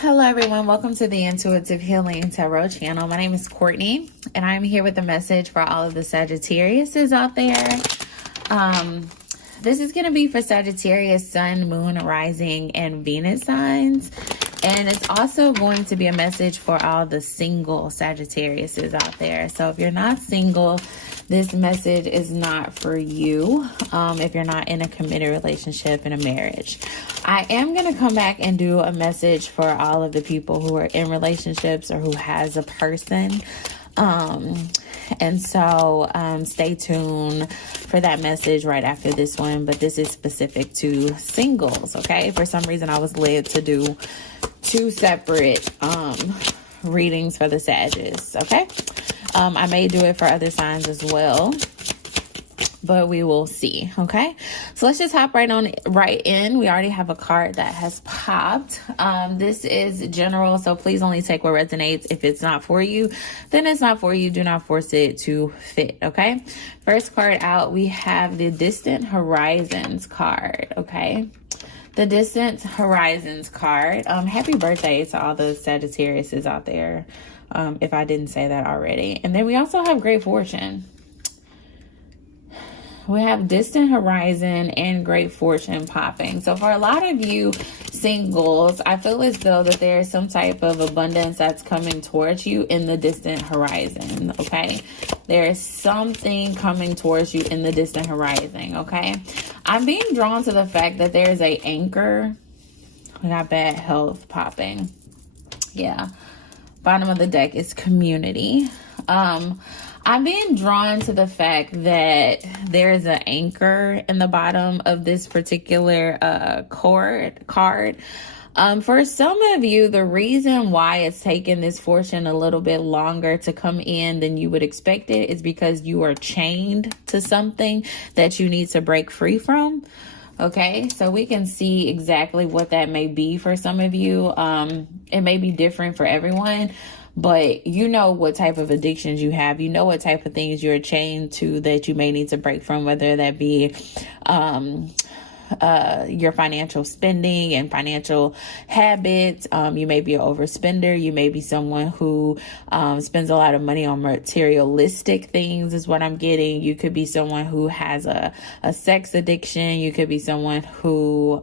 Hello everyone, welcome to the Intuitive Healing Tarot channel. My name is Courtney and I'm here with a message for all of the Sagittariuses out there. This is going to be for Sagittarius, Sun, Moon, Rising, and Venus signs. And it's also going to be a message for all the single Sagittariuses out there. So if you're not single, this message is not for you if you're not in a committed relationship, in a marriage. I am going to come back and do a message for all of the people who are in relationships or who has a person. And so stay tuned for that message right after this one. But this is specific to singles, okay? For some reason, I was led to do two separate readings for the Sagittarius, okay? I may do it for other signs as well, but we will see, okay? So let's just hop right in. We already have a card that has popped. This is general, so please only take what resonates. If it's not for you, then it's not for you. Do not force it to fit, okay? First card out, we have the Distant Horizons card, okay? The Distant Horizons card. Happy birthday to all the Sagittariuses out there, if I didn't say that already. And then we also have Great Fortune. We have Distant Horizon and Great Fortune popping. So for a lot of you singles, I feel as though that there is some type of abundance that's coming towards you in the distant horizon, okay? There is something coming towards you in the distant horizon, okay? I'm being drawn to the fact that there is an anchor. We got bad health popping. Yeah. Bottom of the deck is community. I'm being drawn to the fact that there is an anchor in the bottom of this particular card. For some of you, the reason why it's taken this fortune a little bit longer to come in than you would expect it is because you are chained to something that you need to break free from. Okay, so we can see exactly what that may be for some of you. It may be different for everyone, but you know what type of addictions you have. You know what type of things you're chained to that you may need to break from, whether that be your financial spending and financial habits. You may be an overspender. You may be someone who spends a lot of money on materialistic things is what I'm getting. You could be someone who has a sex addiction. You could be someone who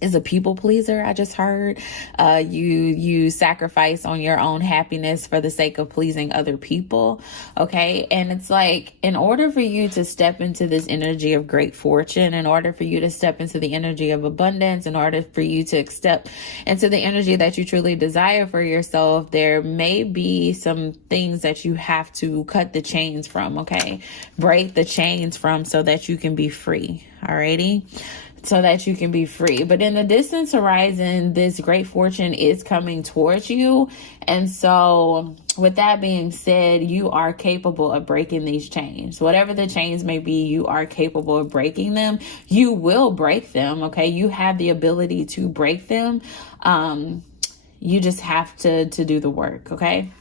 is a people pleaser. I just heard you sacrifice on your own happiness for the sake of pleasing other people. Okay. And it's like, in order for you to step into this energy of great fortune, in order for you to step into the energy of abundance, in order for you to step into the energy that you truly desire for yourself, there may be some things that you have to cut the chains from. Okay. Break the chains from so that you can be free. Alrighty. So that you can be free. But in the distant horizon, this great fortune is coming towards you. And so with that being said, you are capable of breaking these chains. Whatever the chains may be, you are capable of breaking them. You will break them. Okay. You have the ability to break them. You just have to do the work. Okay.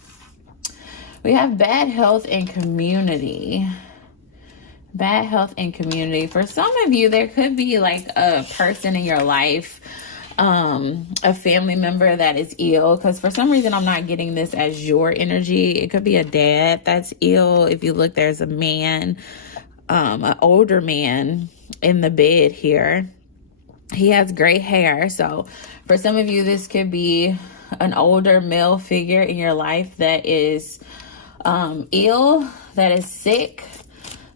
We have bad health and community. Bad health and community. For some of you, there could be like a person in your life, a family member that is ill. Because for some reason, I'm not getting this as your energy. It could be a dad that's ill. If you look, there's a man, an older man in the bed here. He has gray hair. So for some of you, this could be an older male figure in your life that is ill, that is sick.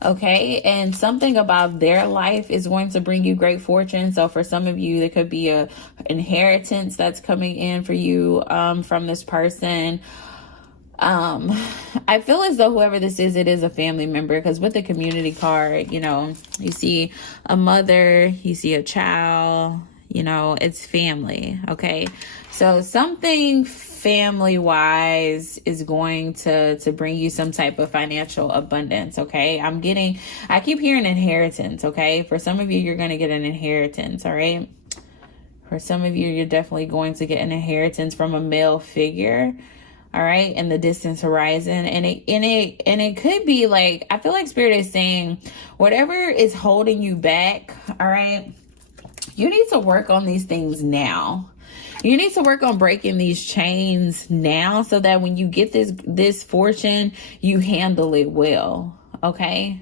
Okay. And something about their life is going to bring you great fortune. So for some of you, there could be a inheritance that's coming in for you, from this person. I feel as though whoever this is, it is a family member, because with the community card, you know, you see a mother, you see a child, you know, it's family. Okay. So something family wise is going to bring you some type of financial abundance. Okay. I keep hearing inheritance. Okay. For some of you, you're going to get an inheritance. All right. For some of you, you're definitely going to get an inheritance from a male figure. All right. In the distance horizon. And it could be like, I feel like Spirit is saying whatever is holding you back. All right. You need to work on these things now. You need to work on breaking these chains now so that when you get this fortune, you handle it well, okay?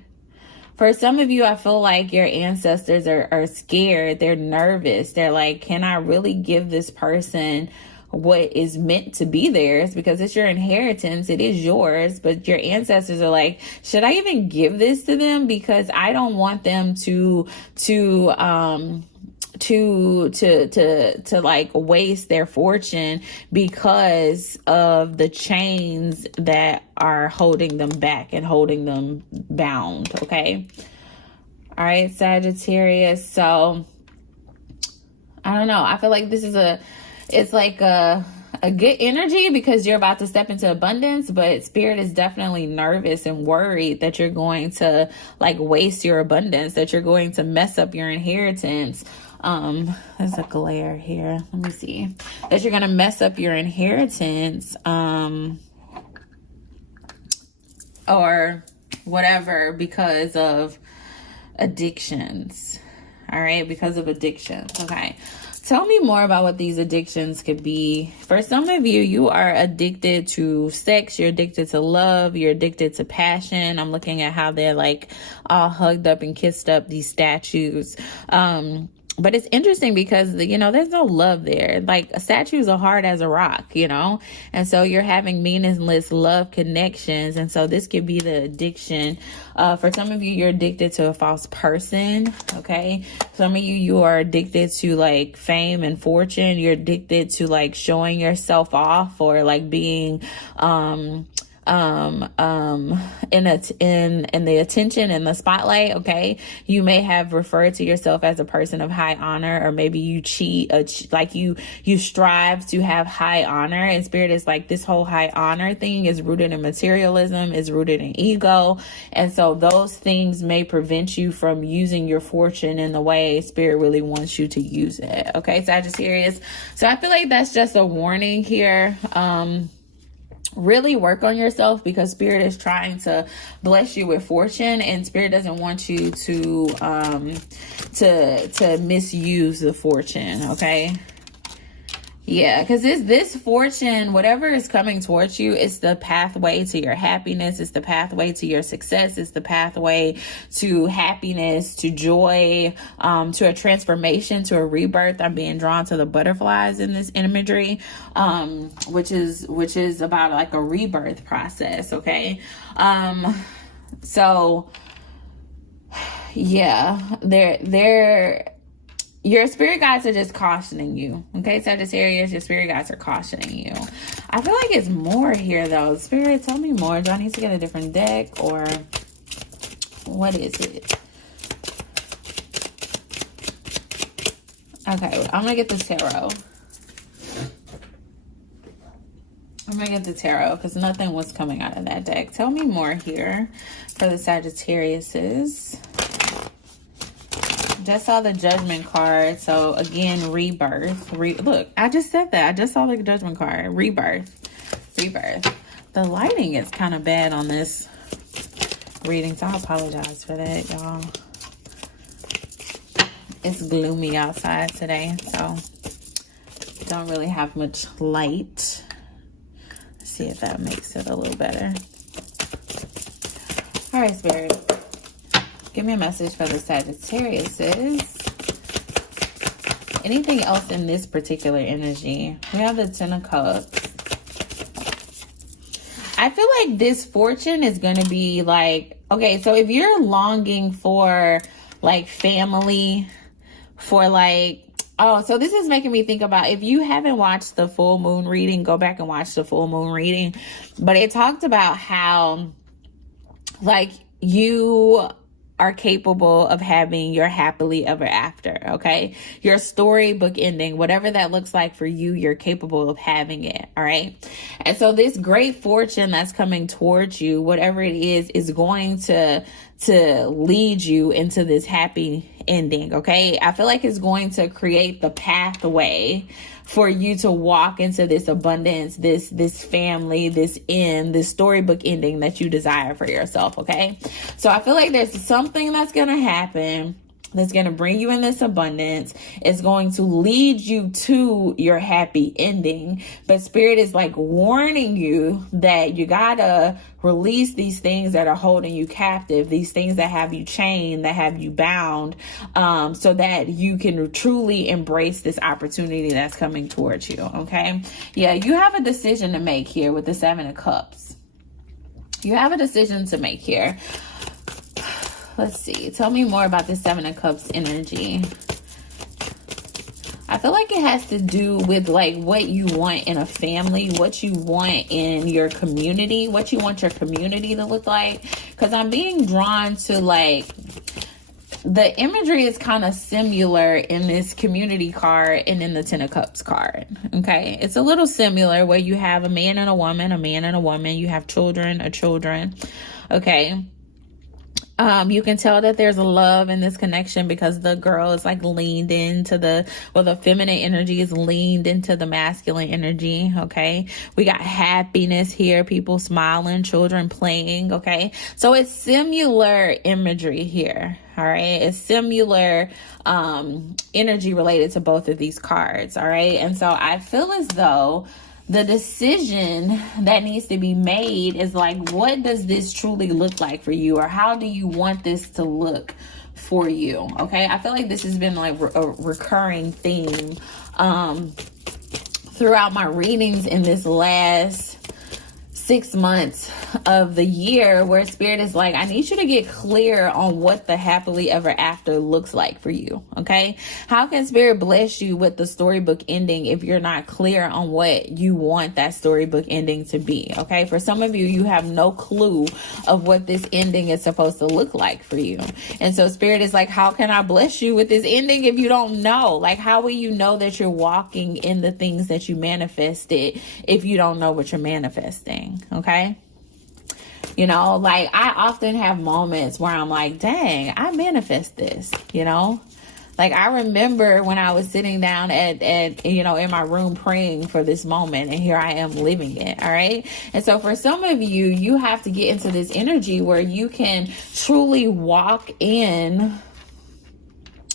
For some of you, I feel like your ancestors are scared. They're nervous. They're like, can I really give this person what is meant to be theirs? Because it's your inheritance. It is yours. But your ancestors are like, should I even give this to them? Because I don't want them to like waste their fortune because of the chains that are holding them back and holding them bound. Okay. All right, Sagittarius. So I don't know. I feel like this is it's like a good energy because you're about to step into abundance, but Spirit is definitely nervous and worried that you're going to like waste your abundance, that you're going to mess up your inheritance. There's a glare here. Let me see. That you're going to mess up your inheritance, or whatever because of addictions. All right. Because of addictions. Okay. Tell me more about what these addictions could be. For some of you, you are addicted to sex. You're addicted to love. You're addicted to passion. I'm looking at how they're like all hugged up and kissed up, these statues. But it's interesting because, you know, there's no love there. Like, statues are hard as a rock, you know? And so you're having meaningless love connections. And so this could be the addiction. For some of you, you're addicted to a false person, okay? Some of you, you are addicted to, like, fame and fortune. You're addicted to, like, showing yourself off or, like, being, in the attention and the spotlight. Okay. You may have referred to yourself as a person of high honor, or maybe you cheat, like you strive to have high honor, and Spirit is like, this whole high honor thing is rooted in materialism, is rooted in ego. And so those things may prevent you from using your fortune in the way Spirit really wants you to use it. Okay, Sagittarius. So I feel like that's just a warning here. Really work on yourself because Spirit is trying to bless you with fortune, and Spirit doesn't want you to misuse the fortune. Okay. Yeah, because this fortune, whatever is coming towards you, it's the pathway to your happiness. It's the pathway to your success. It's the pathway to happiness, to joy, to a transformation, to a rebirth. I'm being drawn to the butterflies in this imagery, which is about like a rebirth process. Okay. So yeah, your spirit guides are just cautioning you. Okay, Sagittarius, your spirit guides are cautioning you. I feel like it's more here, though. Spirit, tell me more. Do I need to get a different deck, or what is it? Okay, I'm going to get the tarot. I'm going to get the tarot because nothing was coming out of that deck. Tell me more here for the Sagittariuses. Just saw the Judgment card. So again, rebirth. Look, I just said that. I just saw the Judgment card. Rebirth. The lighting is kind of bad on this reading, so I apologize for that, y'all. It's gloomy outside today, so don't really have much light. Let's see if that makes it a little better. All right, Spirit. Give me a message for the Sagittariuses. Anything else in this particular energy? We have the Ten of Cups. I feel like this fortune is going to be like, okay, so if you're longing for like family, for like, oh, so this is making me think about, if you haven't watched the full moon reading, go back and watch the full moon reading. But it talked about how like you are capable of having your happily ever after, okay? Your storybook ending, whatever that looks like for you, you're capable of having it, all right? And so this great fortune that's coming towards you, whatever it is going to lead you into this happy ending, okay? I feel like it's going to create the pathway for you to walk into this abundance, this family, this storybook ending that you desire for yourself, okay? So I feel like there's something that's going to happen that's going to bring you in this abundance. It's going to lead you to your happy ending. But Spirit is like warning you that you got to release these things that are holding you captive, these things that have you chained, that have you bound, so that you can truly embrace this opportunity that's coming towards you. Okay. Yeah, you have a decision to make here with the 7 of Cups. You have a decision to make here. Let's see. Tell me more about the 7 of Cups energy. I feel like it has to do with like what you want in a family, what you want in your community, what you want your community to look like. Because I'm being drawn to like, the imagery is kind of similar in this community card and in the 10 of Cups card. Okay. It's a little similar where you have a man and a woman, a man and a woman. You have children, a children. Okay. You can tell that there's a love in this connection because the girl is like leaned into the feminine energy is leaned into the masculine energy. Okay. We got happiness here, people smiling, children playing. Okay. So it's similar imagery here. All right. It's similar, energy related to both of these cards. All right. And so I feel as though the decision that needs to be made is like, what does this truly look like for you? Or how do you want this to look for you? Okay. I feel like this has been like a recurring theme, throughout my readings in this last 6 months of the year, where Spirit is like, I need you to get clear on what the happily ever after looks like for you. Okay. How can Spirit bless you with the storybook ending if you're not clear on what you want that storybook ending to be? Okay. For some of you, you have no clue of what this ending is supposed to look like for you. And so Spirit is like, how can I bless you with this ending if you don't know? Like, how will you know that you're walking in the things that you manifested if you don't know what you're manifesting? Okay. You know, like I often have moments where I'm like, dang, I manifest this, you know, like I remember when I was sitting down at, you know, in my room praying for this moment, and here I am living it. All right. And so for some of you, you have to get into this energy where you can truly walk in,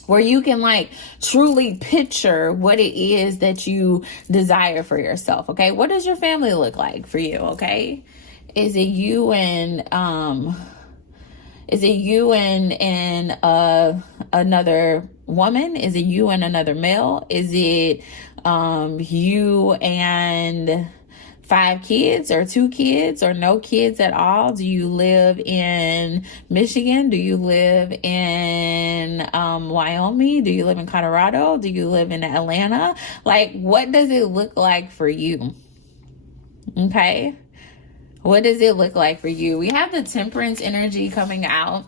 where you can like truly picture what it is that you desire for yourself. Okay. What does your family look like for you? Okay. Is it you and another woman? Is it you and another male? Is it you and 5 kids or 2 kids or no kids at all? Do you live in Michigan? Do you live in Wyoming? Do you live in Colorado? Do you live in Atlanta? Like, what does it look like for you? Okay. What does it look like for you? We have the Temperance energy coming out.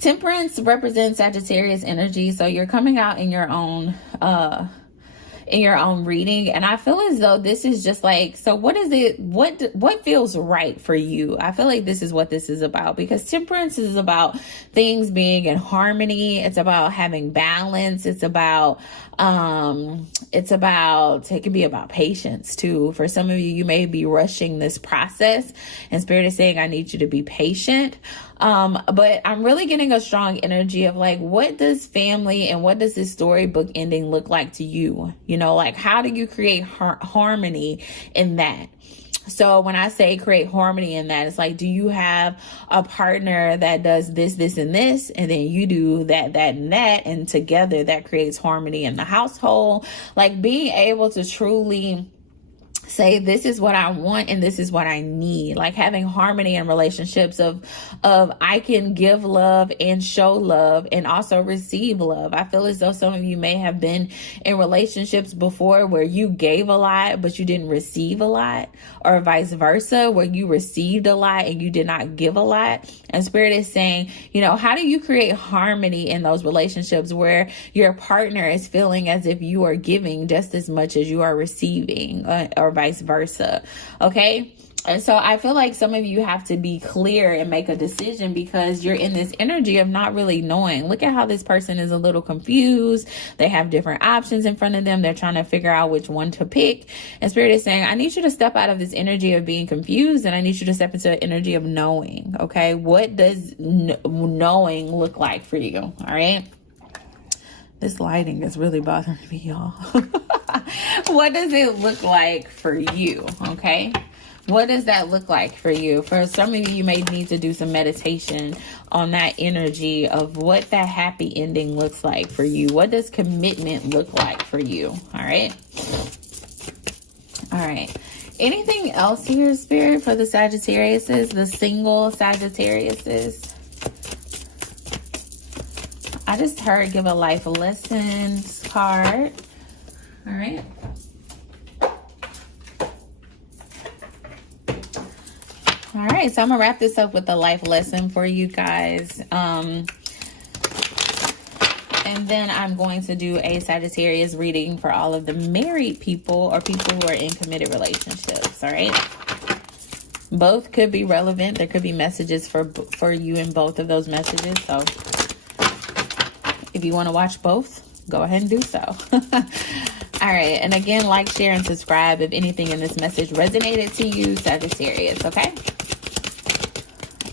Temperance represents Sagittarius energy. So you're coming out in your own reading. And I feel as though this is just like, so what is it? What feels right for you? I feel like this is what this is about, because temperance is about things being in harmony. It's about having balance. It can be about patience too. For some of you, you may be rushing this process, and Spirit is saying, I need you to be patient. But I'm really getting a strong energy of like, what does family and what does this storybook ending look like to you? You know, like, how do you create harmony in that? So when I say create harmony in that, it's like, do you have a partner that does this, this, and this, and then you do that, that, and that, and together that creates harmony in the household? Like, being able to truly say, this is what I want and this is what I need. Like having harmony in relationships of I can give love and show love and also receive love. I feel as though some of you may have been in relationships before where you gave a lot but you didn't receive a lot, or vice versa, where you received a lot and you did not give a lot. And Spirit is saying, you know, how do you create harmony in those relationships where your partner is feeling as if you are giving just as much as you are receiving, or vice versa? Okay. And so I feel like some of you have to be clear and make a decision because you're in this energy of not really knowing. Look at how this person is a little confused. They have different options in front of them. They're trying to figure out which one to pick. And Spirit is saying, I need you to step out of this energy of being confused, and I need you to step into the energy of knowing. Okay. What does knowing look like for you? All right. This lighting is really bothering me, y'all. What does it look like for you? Okay. What does that look like for you? For some of you, you may need to do some meditation on that energy of what that happy ending looks like for you. What does commitment look like for you? All right. All right. Anything else here, Spirit, for the Sagittariuses, the single Sagittariuses? I just heard give a life lessons card. All right. All right, so I'm gonna wrap this up with a life lesson for you guys. And then I'm going to do a Sagittarius reading for all of the married people or people who are in committed relationships. All right. Both could be relevant. There could be messages for you in both of those messages. So if you want to watch both, go ahead and do so. All right. And again, like, share, and subscribe if anything in this message resonated to you, Sagittarius. Okay.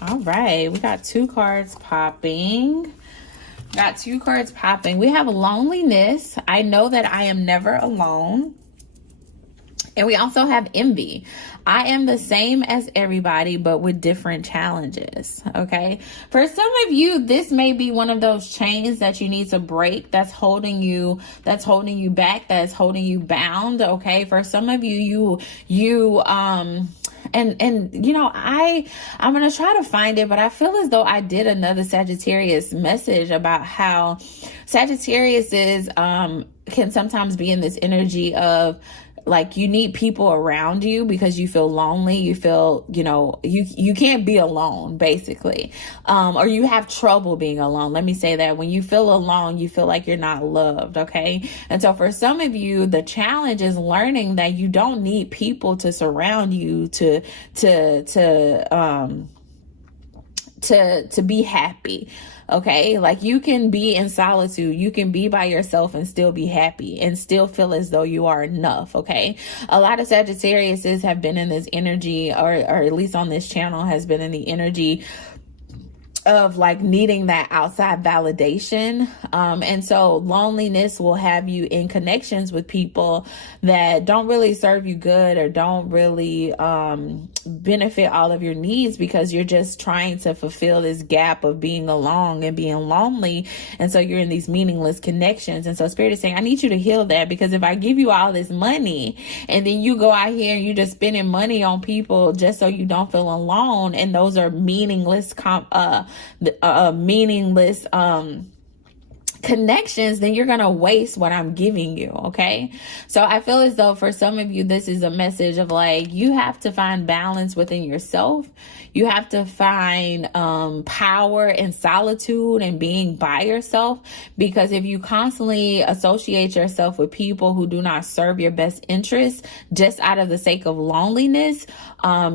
All right. We got two cards popping. We have loneliness. I know that I am never alone. And we also have envy. I am the same as everybody, but with different challenges. Okay. For some of you, this may be one of those chains that you need to break. That's holding you back. That's holding you bound. Okay. For some of you, and you know, I'm going to try to find it, but I feel as though I did another Sagittarius message about how Sagittarius can sometimes be in this energy of, like, you need people around you because you feel lonely. You feel, you can't be alone, basically. Or you have trouble being alone. Let me say that. When you feel alone, you feel like you're not loved. Okay. And so for some of you, the challenge is learning that you don't need people to surround you to be happy. Okay. Like, you can be in solitude. You can be by yourself and still be happy and still feel as though you are enough. Okay. A lot of Sagittariuses have been in this energy, or at least on this channel has been in the energy of, like, needing that outside validation. And so loneliness will have you in connections with people that don't really serve you good or don't really benefit all of your needs, because you're just trying to fulfill this gap of being alone and being lonely. And so you're in these meaningless connections. And so Spirit is saying, I need you to heal that, because if I give you all this money and then you go out here and you're just spending money on people just so you don't feel alone, and those are meaningless connections, then you're going to waste what I'm giving you. Okay. So I feel as though for some of you, this is a message of, like, you have to find balance within yourself. You have to find power in solitude and being by yourself, because if you constantly associate yourself with people who do not serve your best interests just out of the sake of loneliness,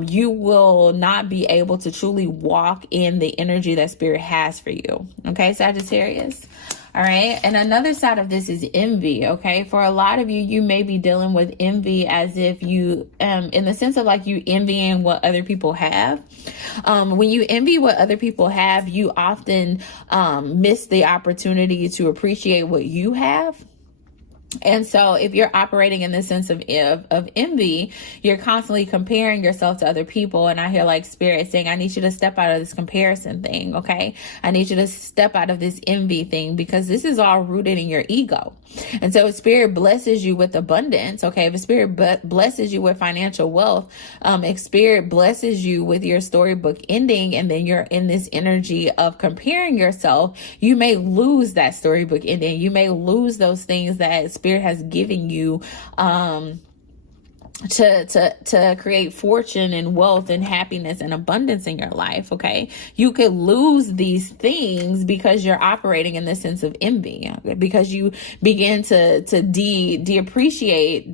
you will not be able to truly walk in the energy that Spirit has for you. Okay, Sagittarius. All right. And another side of this is envy. Okay. For a lot of you, you may be dealing with envy as if you, in the sense of, like, you envying what other people have. When you envy what other people have, you often miss the opportunity to appreciate what you have. And so if you're operating in the sense of envy, you're constantly comparing yourself to other people. And I hear, like, Spirit saying, I need you to step out of this comparison thing. Okay. I need you to step out of this envy thing, because this is all rooted in your ego. And so if Spirit blesses you with abundance, okay, if Spirit blesses you with financial wealth, if Spirit blesses you with your storybook ending, and then you're in this energy of comparing yourself, you may lose that storybook ending. You may lose those things that Spirit has given you to create fortune and wealth and happiness and abundance in your life. Okay, you could lose these things because you're operating in the sense of envy, because you begin to depreciate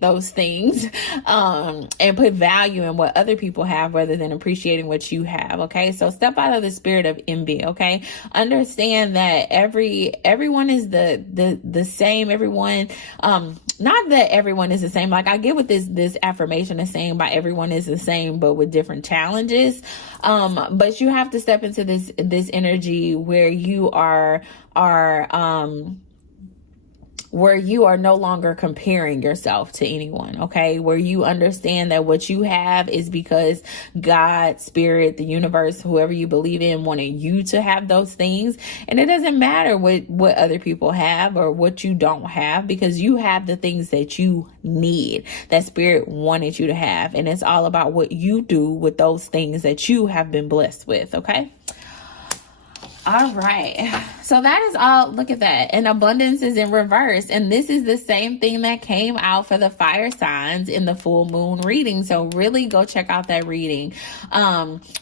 those things, and put value in what other people have rather than appreciating what you have. Okay, so step out of the spirit of envy. Okay, understand that everyone is the same. Everyone, not that everyone is the same. Like, I get what this affirmation is saying by everyone is the same, but with different challenges. But you have to step into this energy where you are where you are no longer comparing yourself to anyone, okay? Where you understand that what you have is because God, spirit, the universe, whoever you believe in, wanted you to have those things. And it doesn't matter what other people have or what you don't have, because you have the things that you need, that spirit wanted you to have. And it's all about what you do with those things that you have been blessed with, okay? All right. So that is all. Look at that. And abundance is in reverse. And this is the same thing that came out for the fire signs in the full moon reading. So really go check out that reading.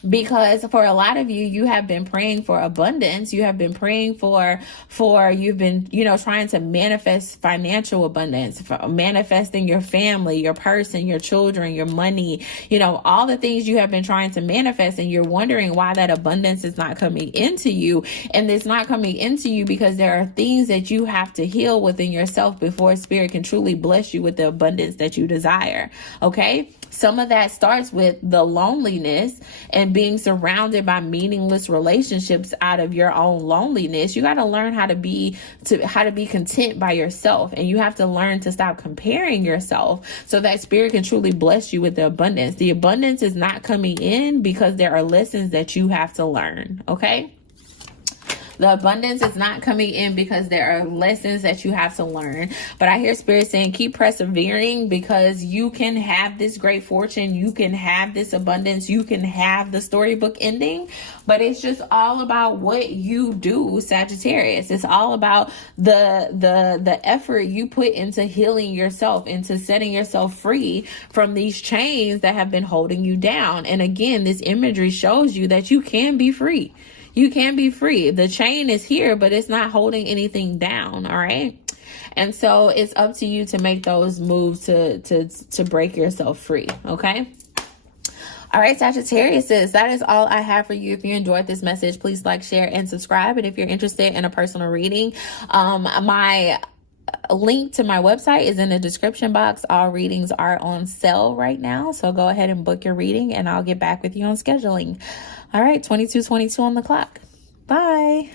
Because for a lot of you, you have been praying for abundance. You have been praying you've been, trying to manifest financial abundance, manifesting your family, your person, your children, your money, all the things you have been trying to manifest. And you're wondering why that abundance is not coming into you. And it's not coming into you because there are things that you have to heal within yourself before spirit can truly bless you with the abundance that you desire. Okay. Some of that starts with the loneliness and being surrounded by meaningless relationships out of your own loneliness. You got to learn how to be content by yourself, and you have to learn to stop comparing yourself so that spirit can truly bless you with the abundance. The abundance is not coming in because there are lessons that you have to learn. Okay. The abundance is not coming in because there are lessons that you have to learn. But I hear spirit saying, keep persevering, because you can have this great fortune. You can have this abundance. You can have the storybook ending. But it's just all about what you do, Sagittarius. It's all about the effort you put into healing yourself, into setting yourself free from these chains that have been holding you down. And again, this imagery shows you that you can be free. You can be free. The chain is here, but it's not holding anything down. All right. And so it's up to you to make those moves to break yourself free. Okay. All right, Sagittarius, that is all I have for you. If you enjoyed this message, please like, share, and subscribe. And if you're interested in a personal reading, my link to my website is in the description box. All readings are on sale right now. So go ahead and book your reading, and I'll get back with you on scheduling. All right, 22:22 on the clock. Bye.